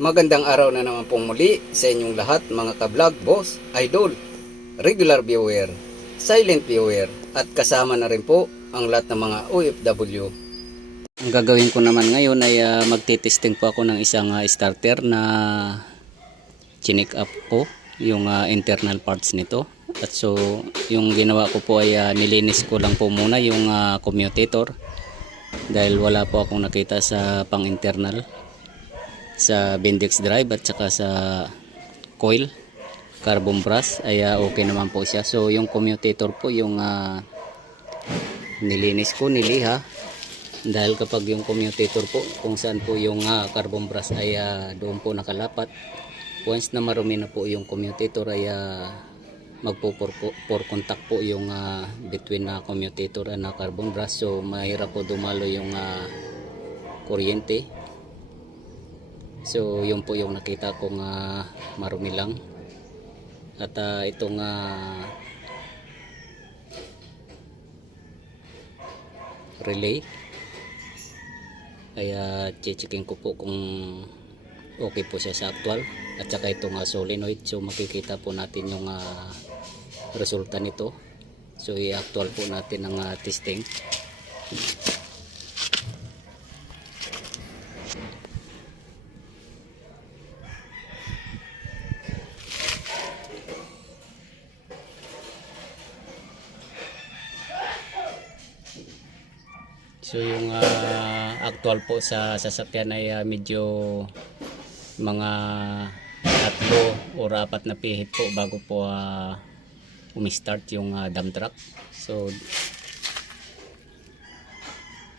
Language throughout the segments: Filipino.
Magandang araw na naman pong muli sa inyong lahat mga ka-vlog, boss, idol, regular viewer, silent viewer at kasama na rin po ang lahat ng mga OFW. Ang gagawin ko naman ngayon ay magtitesting po ako ng isang starter na chinik up ko yung internal parts nito. At so yung ginawa ko po ay nilinis ko lang po muna yung commutator dahil wala po akong nakita sa pang internal sa Bendix drive at saka sa coil carbon brass ay okay naman po siya. So yung commutator po yung nilinis ko, niliha, dahil kapag yung commutator po kung saan po yung carbon brass ay doon po nakalapat, once na marumi na po yung commutator ay magpo-pour contact po yung between commutator and carbon brass. So mahirap po dumalo yung kuryente. So yun po yung nakita kong marumi lang. At itong relay ay checking ko po kung okay po siya sa actual. At saka itong solenoid, so makikita po natin yung resulta nito. So i-actual po natin ang testing. So yung actual po sa sasakyan ay medyo mga 3 o 4 na pihit po bago po umistart yung dump truck. So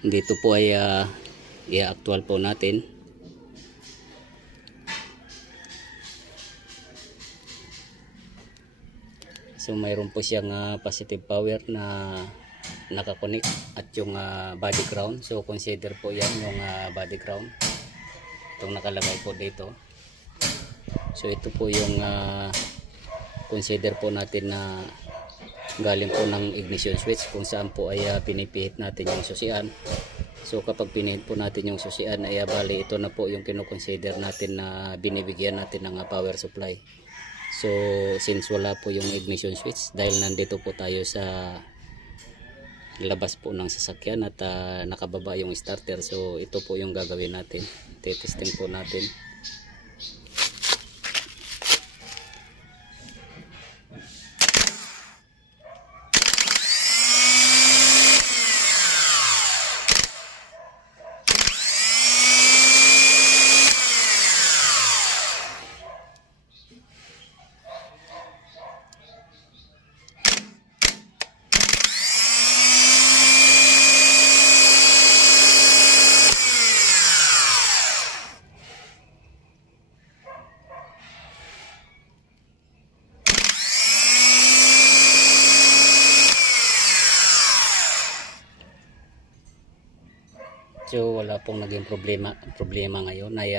dito po ay i-actual po natin. So mayroon po siyang positive power na nakakonect at yung body ground. So consider po yan yung body ground, itong nakalagay po dito. So ito po yung consider po natin na galing po ng ignition switch kung saan po ay pinipihit natin yung susian. So kapag pinihit po natin yung susian ay bali ito na po yung kinoconsider natin na binibigyan natin ng power supply. So since wala po yung ignition switch dahil nandito po tayo sa labas po ng sasakyan at nakababa yung starter, so ito po yung gagawin natin, testing po natin. So wala pong naging problema ngayon ay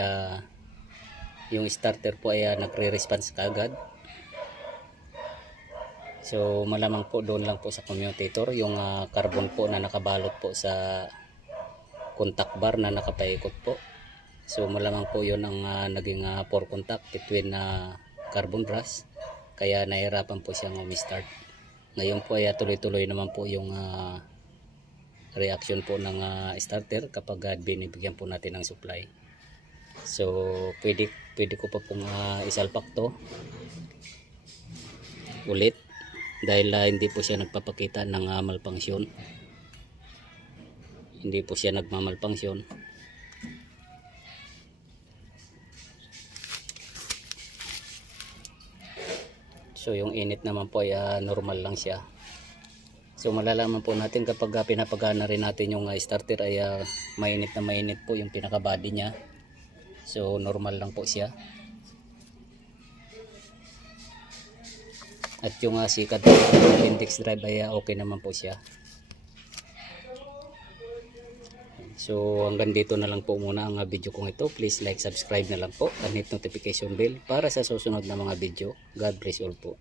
yung starter po ay nagre-response kaagad. So malamang po doon lang po sa commutator yung carbon po na nakabalot po sa contact bar na nakapaikot po. So malamang po yun ang naging pour contact between carbon brass, kaya nahirapan po siyang umistart. Ngayon po ay tuloy-tuloy naman po yung reaction po ng starter kapag binibigyan po natin ng supply. So pwede ko pa pong isalpak to ulit dahil hindi po siya nagpapakita ng malfunction. Hindi po siya nagmamalfunction. So yung init naman po ay normal lang siya. So malalaman po natin kapag pinapagana rin natin yung starter ay mainit na mainit po yung pinaka body niya. So normal lang po siya. At yung sikat ng Bendix drive ay okay naman po siya. So hanggang dito na lang po muna ang video kong ito. Please like, subscribe na lang po, and hit notification bell para sa susunod na mga video. God bless all po.